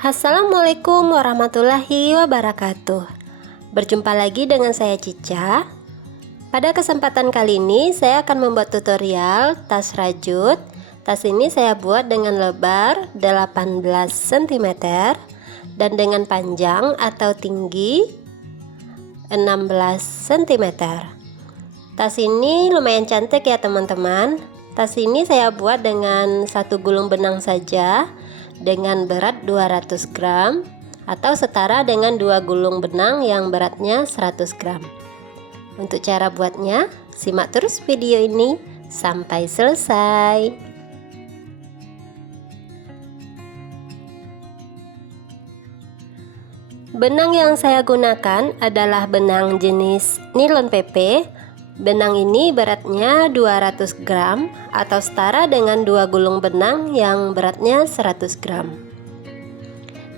Assalamualaikum warahmatullahi wabarakatuh. Berjumpa lagi dengan saya Cica. Pada kesempatan kali ini saya akan membuat tutorial tas rajut. Tas ini saya buat dengan lebar 18 cm dan dengan panjang atau tinggi 16 cm. Tas ini lumayan cantik ya teman-teman. Tas ini saya buat dengan satu gulung benang saja dengan berat 200 gram atau setara dengan 2 gulung benang yang beratnya 100 gram. Untuk cara buatnya, simak terus video ini sampai selesai. Benang yang saya gunakan adalah benang jenis nilon PP. Benang ini beratnya 200 gram atau setara dengan 2 gulung benang yang beratnya 100 gram.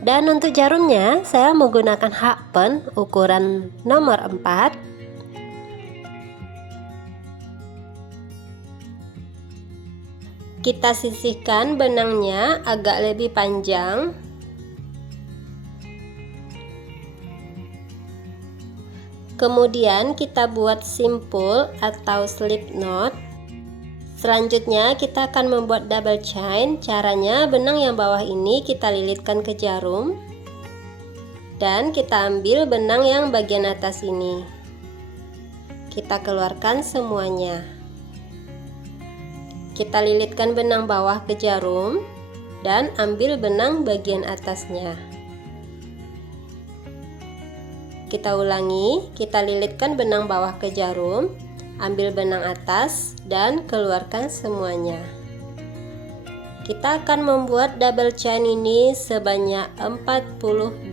Dan untuk jarumnya saya menggunakan hakpen ukuran nomor 4. Kita sisihkan benangnya agak lebih panjang. Kemudian kita buat simpul atau slip knot. Selanjutnya kita akan membuat double chain. Caranya benang yang bawah ini kita lilitkan ke jarum dan kita ambil benang yang bagian atas ini. Kita keluarkan semuanya. Kita lilitkan benang bawah ke jarum dan ambil benang bagian atasnya. Kita ulangi, kita lilitkan benang bawah ke jarum, ambil benang atas dan keluarkan semuanya. Kita akan membuat double chain ini sebanyak 48.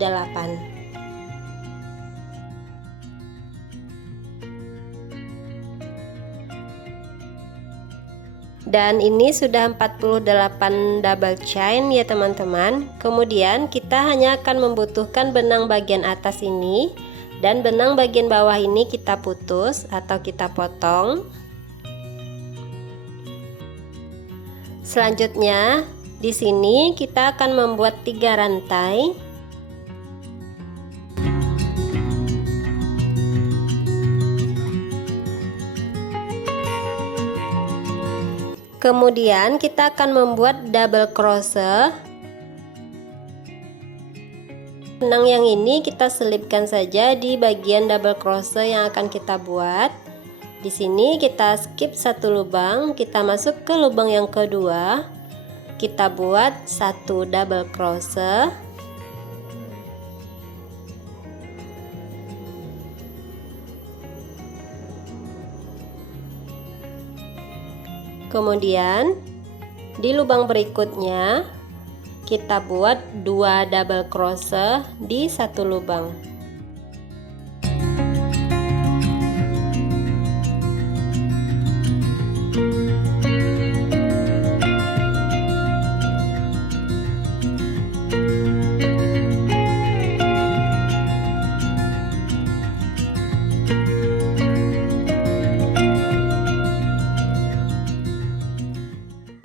Dan ini sudah 48 double chain ya teman-teman. Kemudian kita hanya akan membutuhkan benang bagian atas ini dan benang bagian bawah ini kita putus atau kita potong. Selanjutnya di sini kita akan membuat 3 rantai. Kemudian kita akan membuat double crochet. Benang yang ini kita selipkan saja di bagian double crochet yang akan kita buat. Di sini kita skip satu lubang, kita masuk ke lubang yang kedua. Kita buat satu double crochet. Kemudian di lubang berikutnya kita buat 2 double crochet di satu lubang.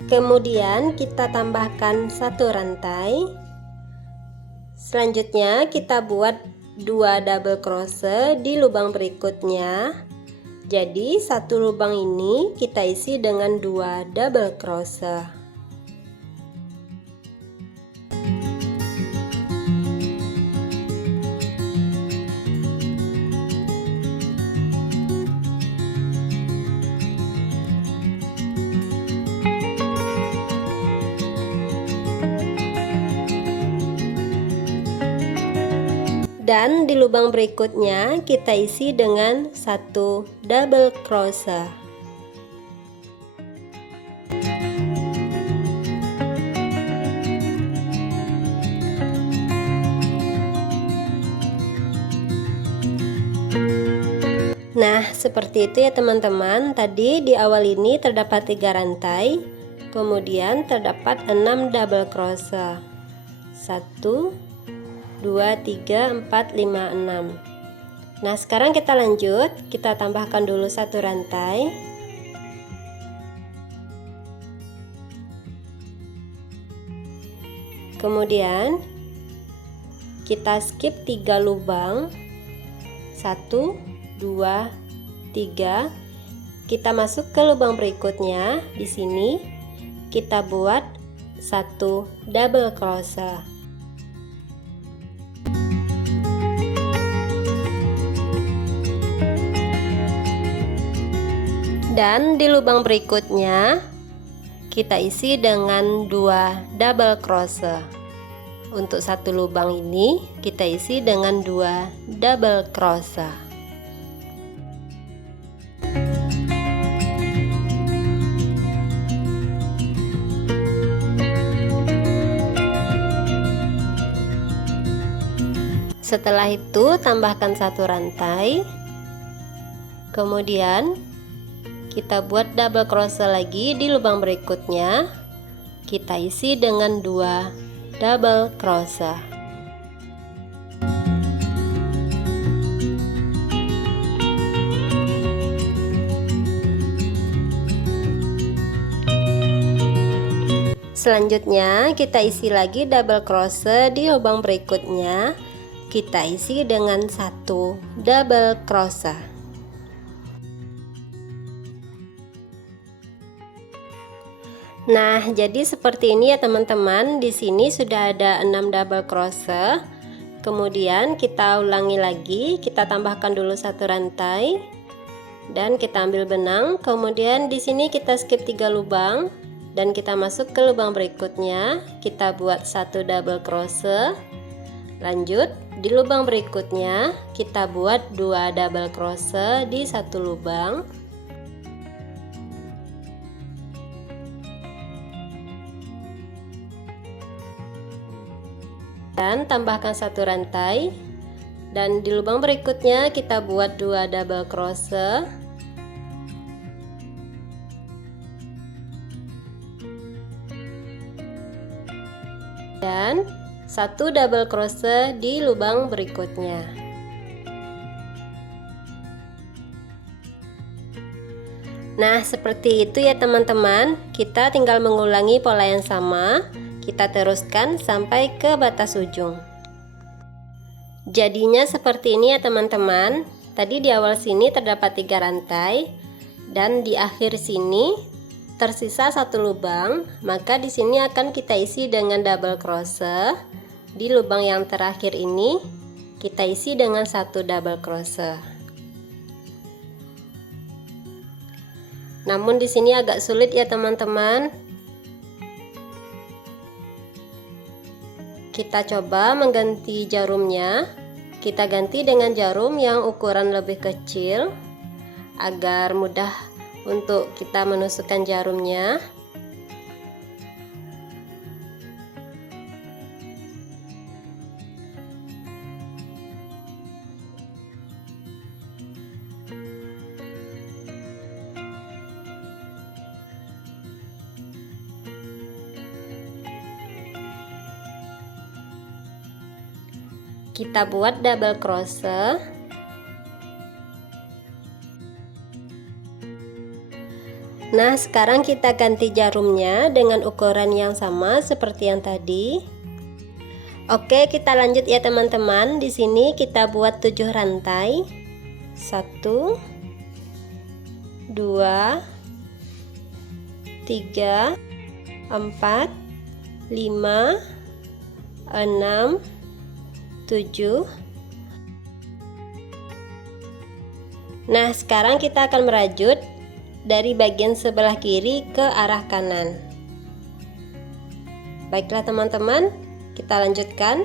Kemudian kita tambahkan satu rantai. Selanjutnya kita buat 2 double crochet di lubang berikutnya. Jadi satu lubang ini kita isi dengan 2 double crochet. Dan di lubang berikutnya kita isi dengan satu double crochet. Nah, seperti itu ya teman-teman. Tadi di awal ini terdapat 3 rantai, kemudian terdapat 6 double crochet. 1 2, 3, 4, 5, 6. Nah sekarang kita lanjut, kita tambahkan dulu satu rantai. Kemudian kita skip 3 lubang, 1 2 3. Kita masuk ke lubang berikutnya. Di sini kita buat 1 double crochet. Dan di lubang berikutnya kita isi dengan 2 double crochet. Untuk satu lubang ini kita isi dengan 2 double crochet. Setelah itu tambahkan 1 rantai. Kemudian kita buat double crochet lagi di lubang berikutnya. Kita isi dengan 2 double crochet. Selanjutnya kita isi lagi double crochet di lubang berikutnya. Kita isi dengan 1 double crochet. Nah, jadi seperti ini ya teman-teman. Di sini sudah ada 6 double crochet. Kemudian kita ulangi lagi, kita tambahkan dulu 1 rantai dan kita ambil benang. Kemudian di sini kita skip 3 lubang dan kita masuk ke lubang berikutnya. Kita buat 1 double crochet. Lanjut, di lubang berikutnya kita buat 2 double crochet di 1 lubang. Dan tambahkan 1 rantai, dan di lubang berikutnya kita buat 2 double crochet. Dan 1 double crochet di lubang berikutnya. Nah, seperti itu ya teman-teman. Kita tinggal mengulangi pola yang sama. Kita teruskan sampai ke batas ujung. Jadinya seperti ini ya teman-teman. Tadi di awal sini terdapat 3 rantai dan di akhir sini tersisa 1 lubang. Maka di sini akan kita isi dengan double crochet. Di lubang yang terakhir ini kita isi dengan 1 double crochet. Namun di sini agak sulit ya teman-teman. Kita coba mengganti jarumnya. Kita ganti dengan jarum yang ukuran lebih kecil agar mudah untuk kita menusukkan jarumnya. Kita buat double crochet. Nah, sekarang kita ganti jarumnya dengan ukuran yang sama seperti yang tadi. Oke, kita lanjut ya teman-teman. Di sini kita buat 7 rantai. 1 2 3 4 5 6 7. Nah, sekarang kita akan merajut dari bagian sebelah kiri ke arah kanan. Baiklah teman-teman, kita lanjutkan.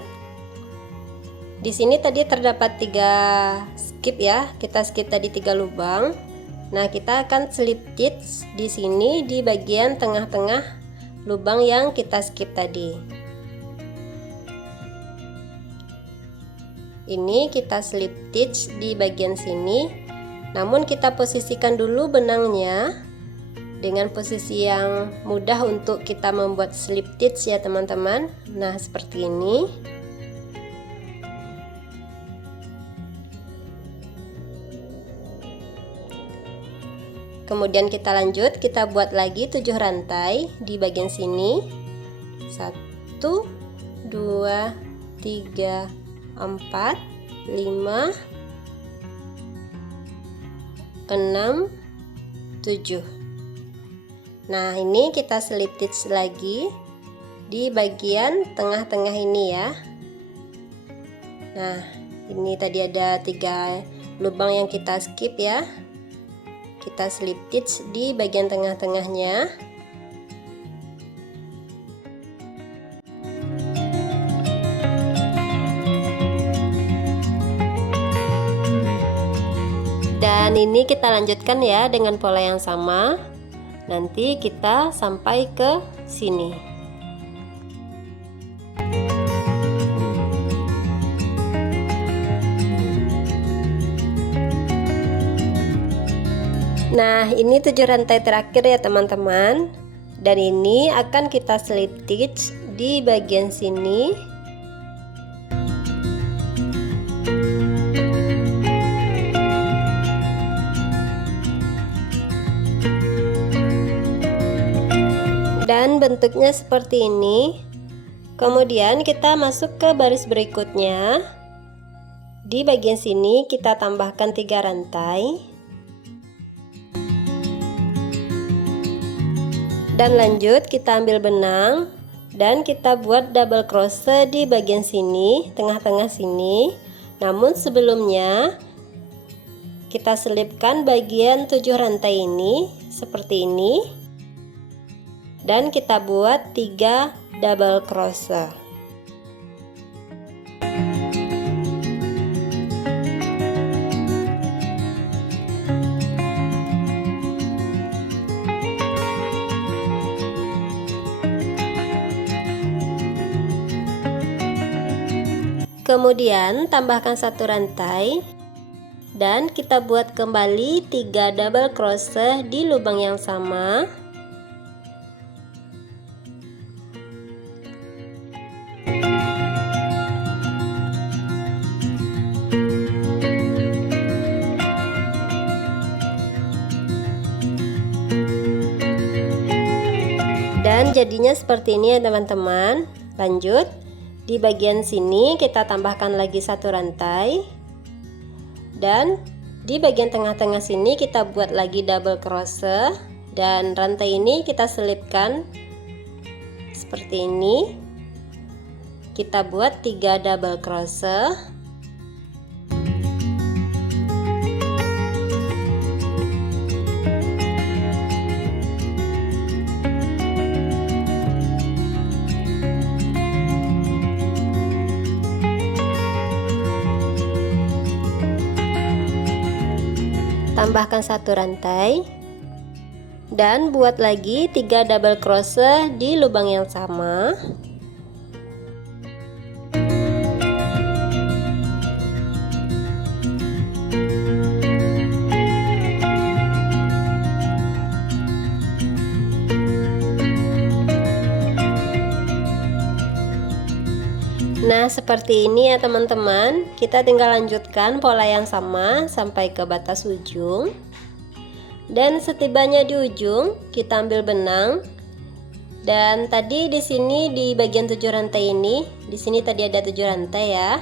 Di sini tadi terdapat 3 skip ya. Kita skip tadi 3 lubang. Nah, kita akan slip stitch di sini di bagian tengah-tengah lubang yang kita skip tadi. Ini kita slip stitch di bagian sini. Namun kita posisikan dulu benangnya dengan posisi yang mudah untuk kita membuat slip stitch ya teman-teman. Nah, seperti ini. Kemudian kita lanjut, kita buat lagi 7 rantai di bagian sini. 1 2 3 4, 5, 6, 7. Nah, ini kita slip stitch lagi di bagian tengah-tengah ini ya. Nah, ini tadi ada 3 lubang yang kita skip ya. Kita slip stitch di bagian tengah-tengahnya. Dan ini kita lanjutkan ya dengan pola yang sama. Nanti kita sampai ke sini. Nah, ini 7 rantai terakhir ya teman-teman. Dan ini akan kita slip stitch di bagian sini. Dan bentuknya seperti ini. Kemudian kita masuk ke baris berikutnya. Di bagian sini kita tambahkan 3 rantai. Dan lanjut kita ambil benang dan kita buat double crochet di bagian sini, tengah-tengah sini. Namun sebelumnya kita selipkan bagian 7 rantai ini seperti ini. Dan kita buat 3 double crochet. Kemudian tambahkan 1 rantai dan kita buat kembali 3 double crochet di lubang yang sama. Dan jadinya seperti ini ya teman-teman. Lanjut. Di bagian sini kita tambahkan lagi 1 rantai. Dan di bagian tengah-tengah sini kita buat lagi double crochet. Dan rantai ini kita selipkan seperti ini. Kita buat 3 double crochet. Tambahkan 1 rantai dan buat lagi 3 double crochet di lubang yang sama. Nah, seperti ini ya teman-teman. Kita tinggal lanjutkan pola yang sama sampai ke batas ujung. Dan setibanya di ujung, kita ambil benang. Dan tadi di sini di bagian 7 rantai ini, di sini tadi ada 7 rantai ya.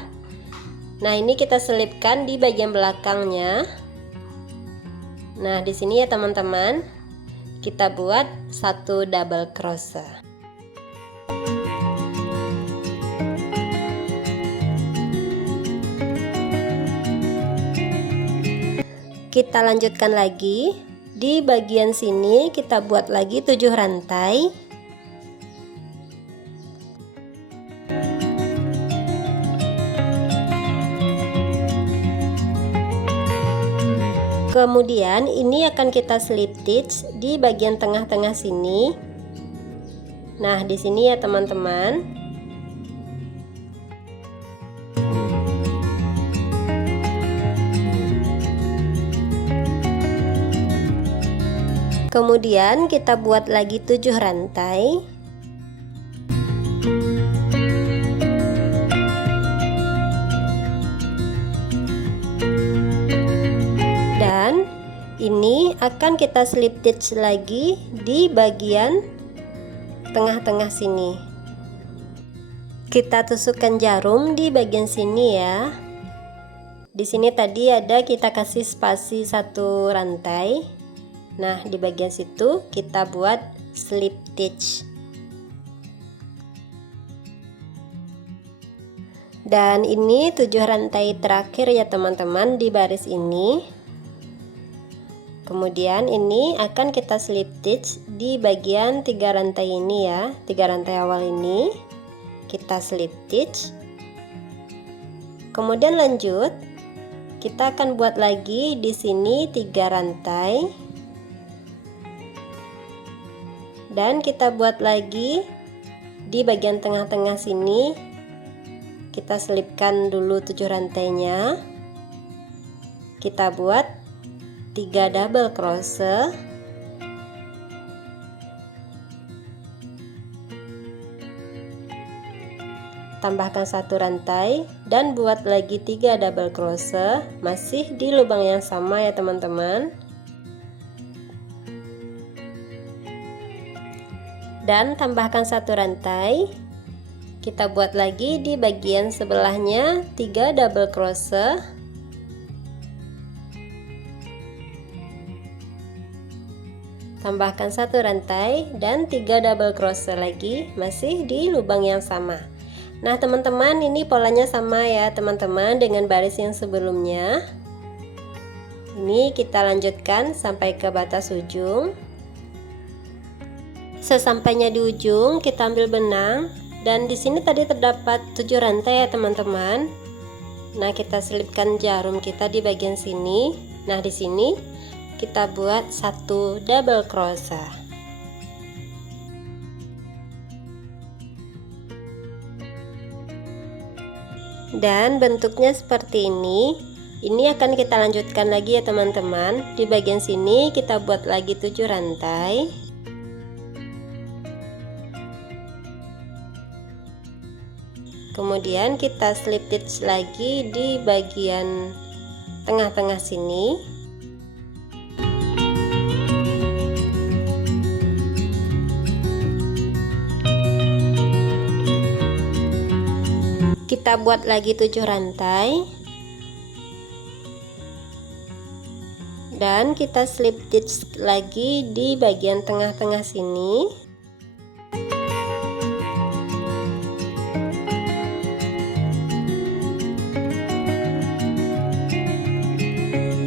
Nah, ini kita selipkan di bagian belakangnya. Nah, di sini ya teman-teman, kita buat 1 double crochet. Kita lanjutkan lagi. Di bagian sini kita buat lagi 7 rantai. Kemudian ini akan kita slip stitch di bagian tengah-tengah sini. Nah, di sini ya teman-teman. Kemudian kita buat lagi 7 rantai. Dan ini akan kita slip stitch lagi di bagian tengah-tengah sini. Kita tusukkan jarum di bagian sini ya. Di sini tadi ada kita kasih spasi satu rantai. Nah, di bagian situ kita buat slip stitch. Dan ini 7 rantai terakhir ya teman-teman di baris ini. Kemudian ini akan kita slip stitch di bagian 3 rantai ini ya. 3 rantai awal ini kita slip stitch. Kemudian lanjut kita akan buat lagi di sini 3 rantai. Dan kita buat lagi di bagian tengah-tengah sini. Kita selipkan dulu 7 rantainya. Kita buat 3 double crochet. Tambahkan 1 rantai dan buat lagi 3 double crochet, masih di lubang yang sama ya teman-teman. Dan tambahkan 1 rantai. Kita buat lagi di bagian sebelahnya 3 double crochet. Tambahkan 1 rantai dan 3 double crochet lagi, masih di lubang yang sama. Nah teman-teman, ini polanya sama ya teman-teman dengan baris yang sebelumnya. Ini kita lanjutkan sampai ke batas ujung. Sesampainya di ujung kita ambil benang. Dan di sini tadi terdapat 7 rantai ya teman-teman. Nah, kita selipkan jarum kita di bagian sini. Nah, di sini kita buat 1 double crochet. Dan bentuknya seperti ini. Ini akan kita lanjutkan lagi ya teman-teman. Di bagian sini kita buat lagi 7 rantai. Kemudian kita slip stitch lagi di bagian tengah-tengah sini. Kita buat lagi 7 rantai. Dan kita slip stitch lagi di bagian tengah-tengah sini.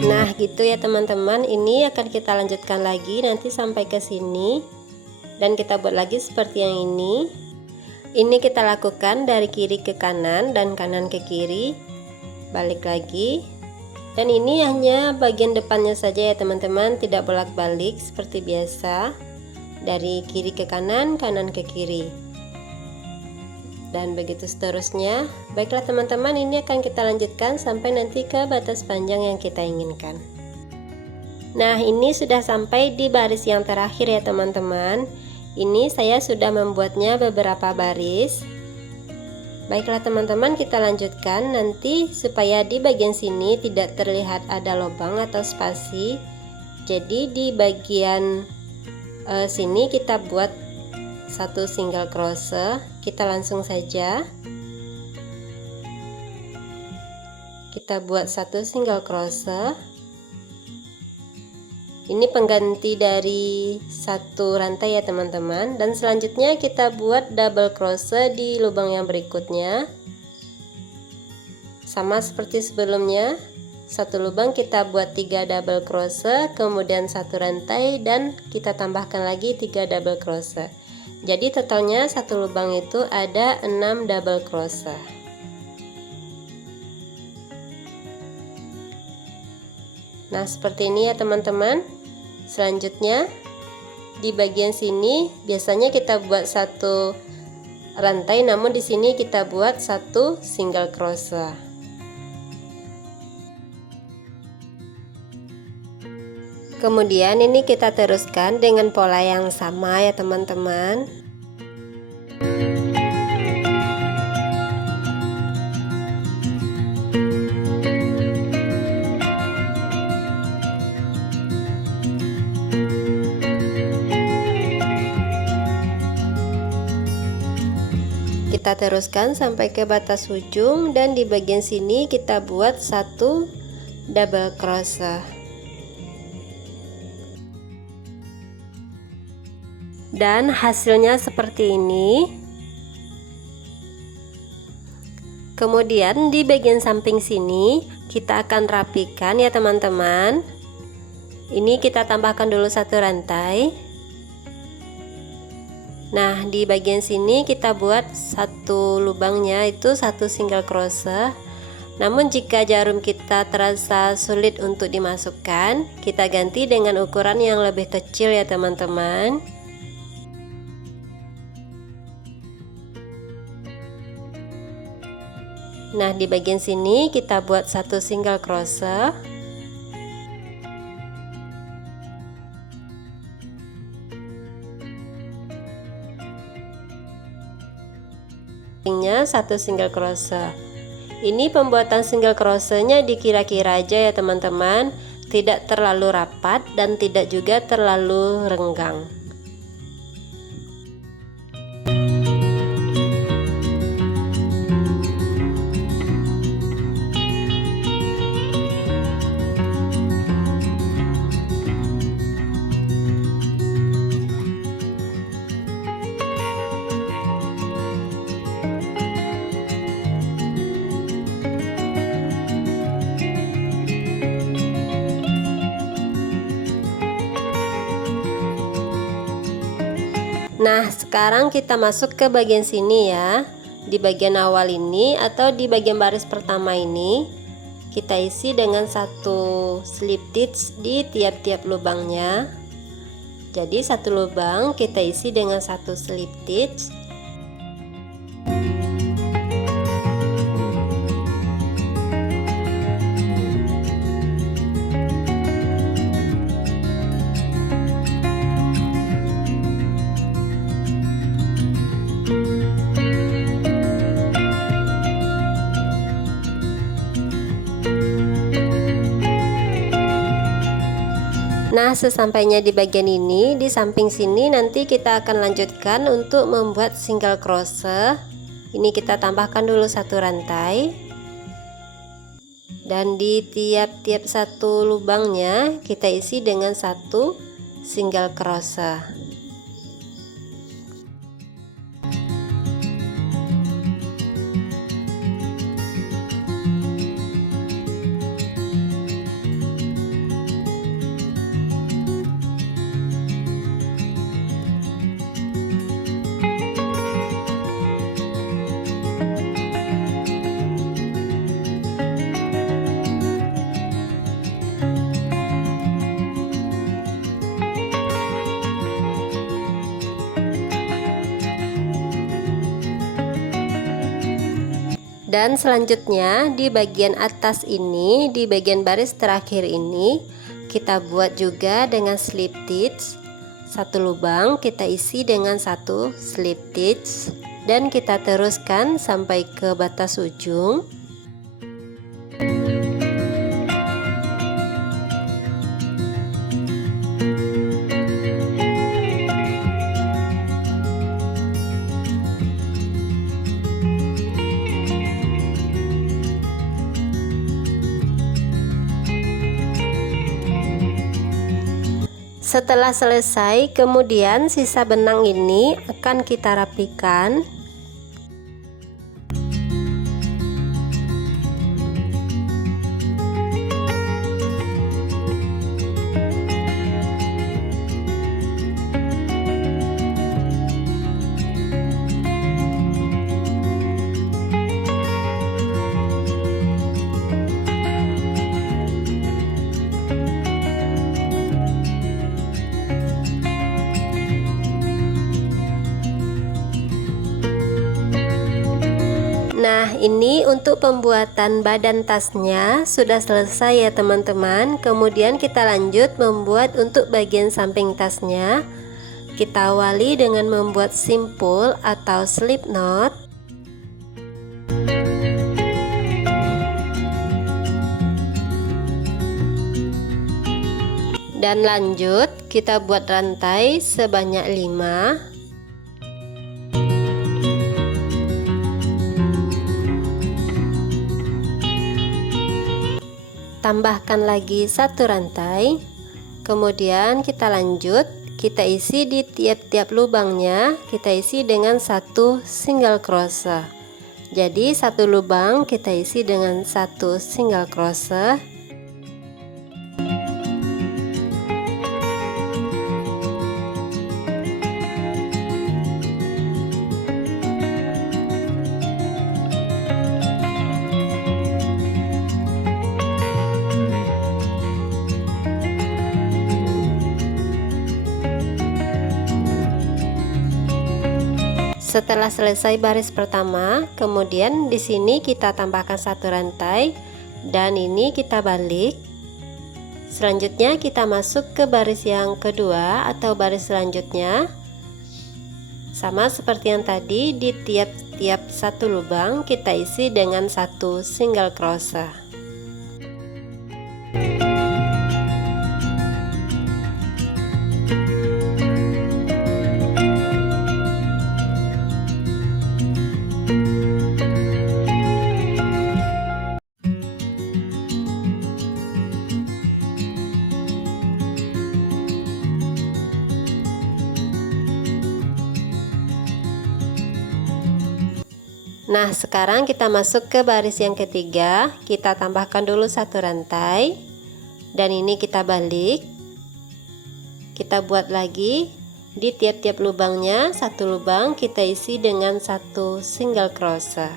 Nah gitu ya teman-teman, ini akan kita lanjutkan lagi nanti sampai ke sini. Dan kita buat lagi seperti yang ini. Ini kita lakukan dari kiri ke kanan dan kanan ke kiri. Balik lagi. Dan ini hanya bagian depannya saja ya teman-teman, tidak bolak-balik seperti biasa. Dari kiri ke kanan, kanan ke kiri. Dan begitu seterusnya. Baiklah teman-teman, ini akan kita lanjutkan sampai nanti ke batas panjang yang kita inginkan. Nah, ini sudah sampai di baris yang terakhir ya teman-teman. Ini saya sudah membuatnya beberapa baris. Baiklah teman-teman, kita lanjutkan nanti supaya di bagian sini tidak terlihat ada lubang atau spasi. Jadi di bagian sini kita buat 1 single crochet. Kita langsung saja kita buat 1 single crochet. Ini pengganti dari 1 rantai ya teman-teman. Dan selanjutnya kita buat double crochet di lubang yang berikutnya. Sama seperti sebelumnya, 1 lubang kita buat 3 double crochet, kemudian 1 rantai dan kita tambahkan lagi 3 double crochet. Jadi totalnya 1 lubang itu ada 6 double crochet. Nah seperti ini ya teman-teman. Selanjutnya di bagian sini biasanya kita buat 1 rantai, namun di sini kita buat 1 single crochet. Kemudian ini kita teruskan dengan pola yang sama ya teman-teman. Kita kita teruskan sampai ke batas ujung, dan di bagian sini kita buat satu double crochet. Dan hasilnya seperti ini. Kemudian di bagian samping sini kita akan rapikan ya teman-teman. Ini kita tambahkan dulu satu rantai. Nah, di bagian sini kita buat satu lubangnya, itu satu single crochet. Namun jika jarum kita terasa sulit untuk dimasukkan, kita ganti dengan ukuran yang lebih kecil ya teman-teman. Nah, di bagian sini kita buat satu single crochet. Satu single crochet. Ini pembuatan single crochetnya dikira-kira aja ya teman-teman, tidak terlalu rapat dan tidak juga terlalu renggang. Nah, sekarang kita masuk ke bagian sini ya. Di bagian awal ini atau di bagian baris pertama ini, kita isi dengan satu slip stitch di tiap-tiap lubangnya. Jadi satu lubang kita isi dengan satu slip stitch. Nah, sesampainya di bagian ini, di samping sini nanti kita akan lanjutkan untuk membuat single crochet. Ini kita tambahkan dulu satu rantai, dan di tiap-tiap satu lubangnya kita isi dengan satu single crochet. Dan selanjutnya di bagian atas ini, di bagian baris terakhir ini, kita buat juga dengan slip stitch. Satu lubang kita isi dengan satu slip stitch, dan kita teruskan sampai ke batas ujung. Setelah selesai, kemudian sisa benang ini akan kita rapikan. Nah, ini untuk pembuatan badan tasnya sudah selesai ya teman-teman. Kemudian kita lanjut membuat untuk bagian samping tasnya. Kita awali dengan membuat simpul atau slip knot. Dan lanjut kita buat rantai sebanyak 5. tambahkan lagi satu rantai, kemudian kita lanjut, kita isi di tiap-tiap lubangnya, kita isi dengan satu single crochet. Jadi satu lubang kita isi dengan satu single crochet. Setelah selesai baris pertama, kemudian di sini kita tambahkan satu rantai dan ini kita balik. Selanjutnya kita masuk ke baris yang kedua atau baris selanjutnya. Sama seperti yang tadi, di tiap-tiap satu lubang kita isi dengan satu single crochet. Nah, sekarang kita masuk ke baris yang ketiga. Kita tambahkan dulu satu rantai dan ini kita balik. Kita buat lagi di tiap-tiap lubangnya satu lubang, kita isi dengan satu single crochet.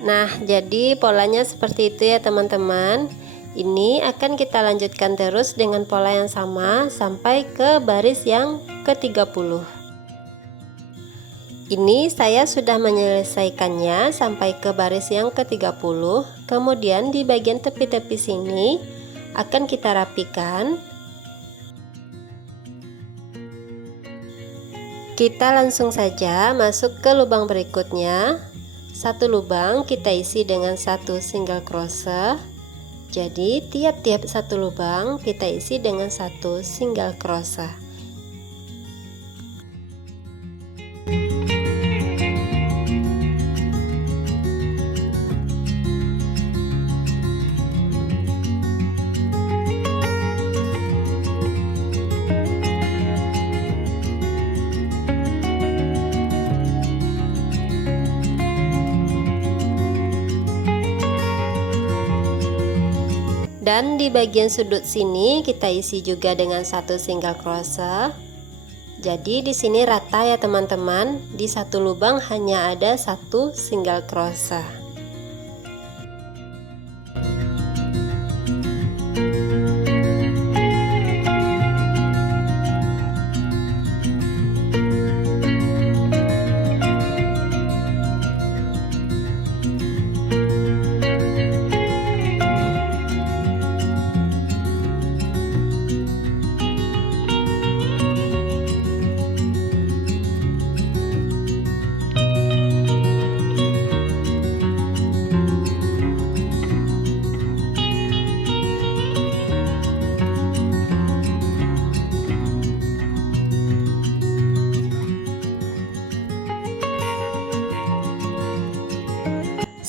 Nah, jadi polanya seperti itu ya teman-teman. Ini akan kita lanjutkan terus dengan pola yang sama sampai ke baris yang ke-30. Ini saya sudah menyelesaikannya sampai ke baris yang ke-30. Kemudian di bagian tepi-tepi sini akan kita rapikan. Kita langsung saja masuk ke lubang berikutnya. Satu lubang kita isi dengan satu single crochet. Jadi tiap-tiap satu lubang kita isi dengan satu single crochet. Dan di bagian sudut sini kita isi juga dengan satu single crochet. Jadi di sini rata ya teman-teman. Di satu lubang hanya ada satu single crochet.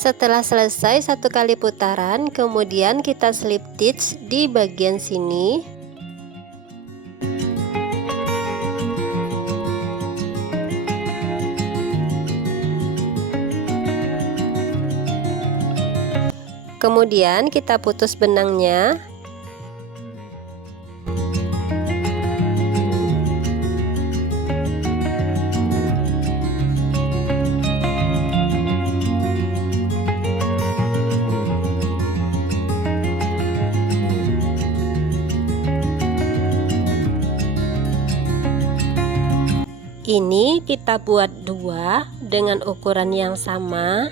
Setelah selesai satu kali putaran, kemudian kita slip stitch di bagian sini. Kemudian kita putus benangnya. Ini kita buat dua dengan ukuran yang sama.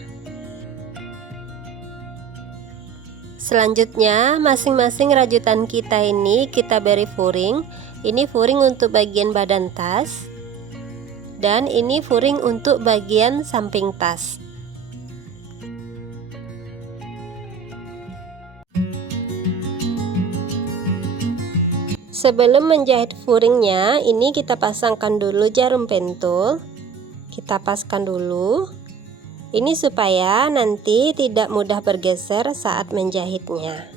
Selanjutnya masing-masing rajutan kita ini kita beri furing. Ini furing untuk bagian badan tas dan ini furing untuk bagian samping tas. Sebelum menjahit furingnya, ini kita pasangkan dulu jarum pentul. Kita paskan dulu. Ini supaya nanti tidak mudah bergeser saat menjahitnya.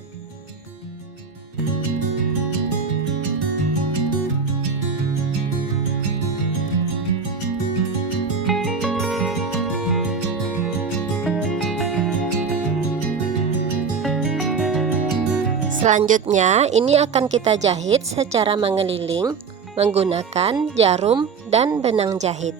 Selanjutnya, ini akan kita jahit secara mengeliling menggunakan jarum dan benang jahit.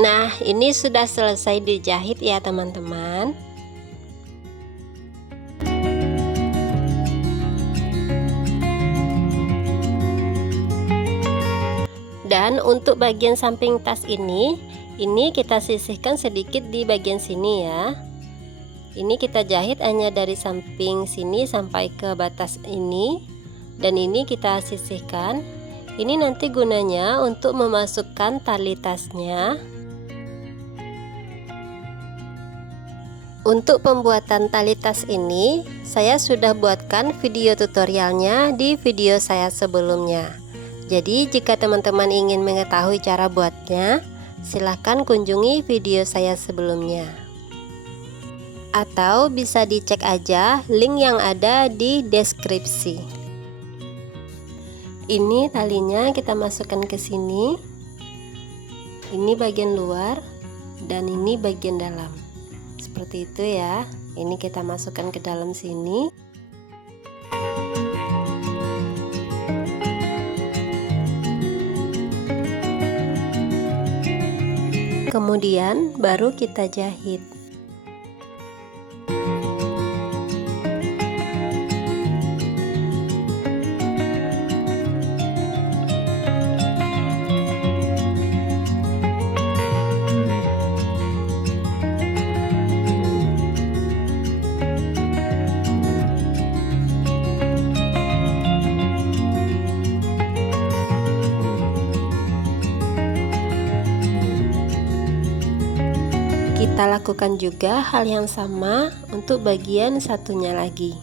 Nah, ini sudah selesai dijahit ya teman-teman. Dan untuk bagian samping tas ini kita sisihkan sedikit di bagian sini ya. Ini kita jahit hanya dari samping sini sampai ke batas ini. Dan ini kita sisihkan. Ini nanti gunanya untuk memasukkan tali tasnya. Untuk pembuatan tali tas ini, saya sudah buatkan video tutorialnya di video saya sebelumnya. Jadi jika teman-teman ingin mengetahui cara buatnya, silahkan kunjungi video saya sebelumnya. Atau bisa dicek aja link yang ada di deskripsi. Ini talinya kita masukkan ke sini. Ini bagian luar dan ini bagian dalam. Seperti itu ya. Ini kita masukkan ke dalam sini. Kemudian baru kita jahit. Kita lakukan juga hal yang sama untuk bagian satunya lagi.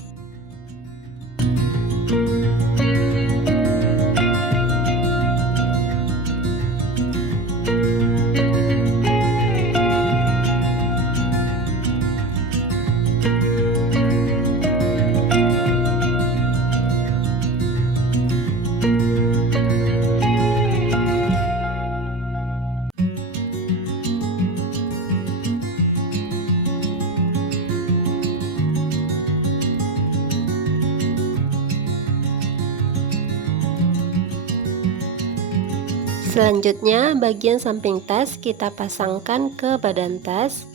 Selanjutnya bagian samping tas kita pasangkan ke badan tas.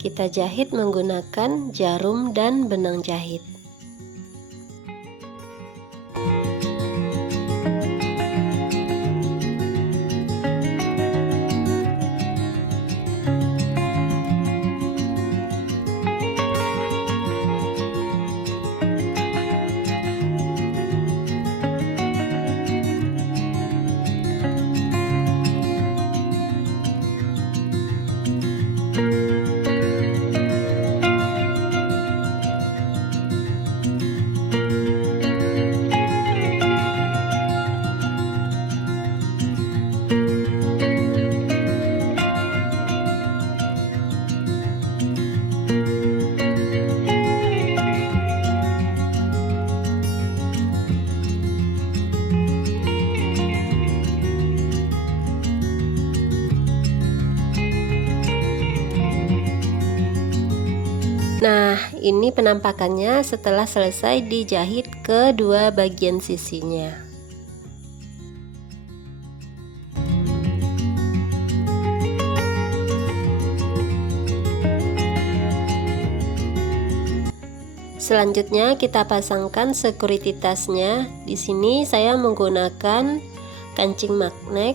Kita jahit menggunakan jarum dan benang jahit. Nah, ini penampakannya setelah selesai dijahit kedua bagian sisinya. Selanjutnya kita pasangkan security tasnya. Di sini saya menggunakan kancing magnet.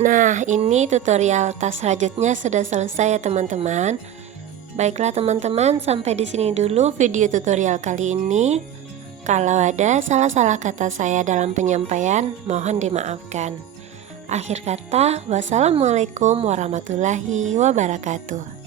Nah, ini tutorial tas rajutnya sudah selesai ya teman-teman. Baiklah teman-teman, sampai di sini dulu video tutorial kali ini. Kalau ada salah-salah kata saya dalam penyampaian, mohon dimaafkan. Akhir kata, wassalamualaikum warahmatullahi wabarakatuh.